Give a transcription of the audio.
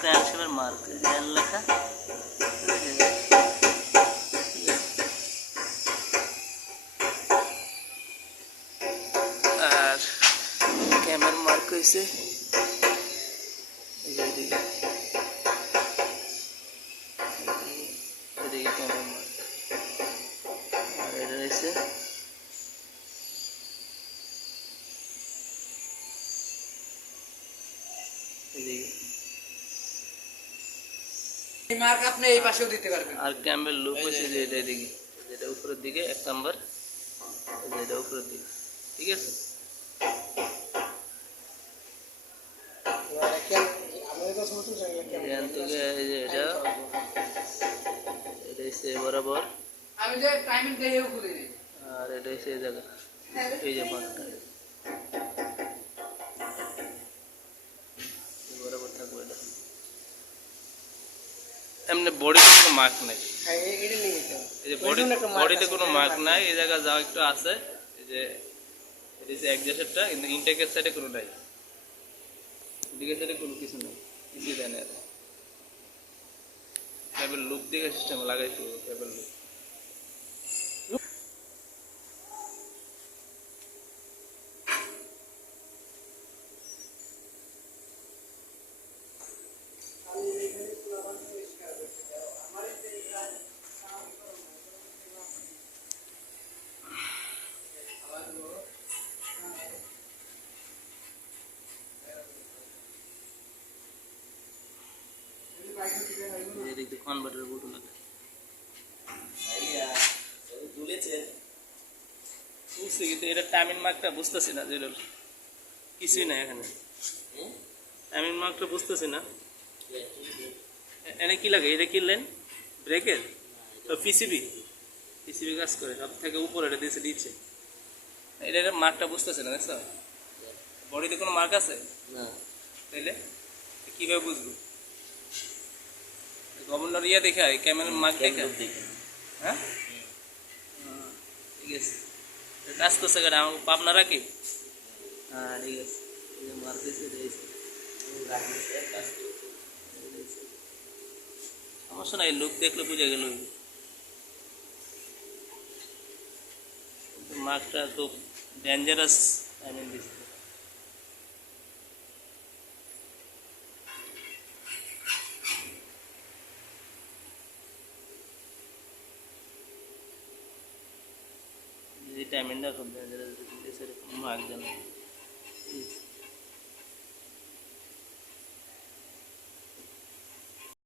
ক্র্যাঙ্কশ্যাফটের mark এল লেখা। আর ক্যামের mark হয়েছে এদিকে ক্যামের মার্ক। আর এটা হয়েছে এদিকে। এই মার্ক আপনি এই পাশেও দিতে পারবেন। আর ক্যামের লুপ হয়েছে যে এটা এদিকে, যেটা উপরের দিকে 1 নাম্বার, যেটা উপরের দিকে, ঠিক আছে। এটা হচ্ছে বরাবর, আমি যে টাইমিং দিয়ে খুলে দিই। আর এটা হচ্ছে এই জায়গা, এই যে মার্কটা বরাবর থাকবে। এটা এমনি বডিতে কোনো মার্ক নাই, এই যে বডিতে কোনো মার্ক নাই। এই জায়গা যাও একটু আছে, এই যে এটা হচ্ছে এক্সজস্টারটা, কিন্তু ইনটেকের সাইডে কোনো নাই, ইনটেকের সাইডে কোনো কিছু নেই, কিছুই দেয় না। কেবল লুপ দিকে সিস্টেম লাগাইতে হবে, কেবল লুপ। এদিকে কনভার্টার বোর্ড লাগে, বুঝছি, কিন্তু এটা টাইমিং মার্কটা বুঝতেছি না, যে কিছুই নাই এখানে। টাইমিং মার্কটা বুঝতেছি না, এনে কি লাগে? এটা কি লেন ব্রেকের পিসিবি কাজ করে, সব থেকে উপরে এটা দিচ্ছে। এটা মার্কটা বুঝতেছে না, দেখছো? বডিতে কোনো মার্ক আছে না, তাইলে কিভাবে বুঝবো? গভর্নর ইয়ে দেখা, ক্যামেরার মার্ক দেখা। হ্যাঁ, ঠিক আছে, কাজ করছে কেন আমাকে পাবনা রাখি। হ্যাঁ, ঠিক আছে, মার্ক সমস্যা নাই, লোক দেখলে বুঝে গেল। মার্কটা তো ডেঞ্জারাস টাইমিং দিচ্ছে। টাইমিংটা খুব ডেঞ্জারাস দিচ্ছে, মার্ক জানো।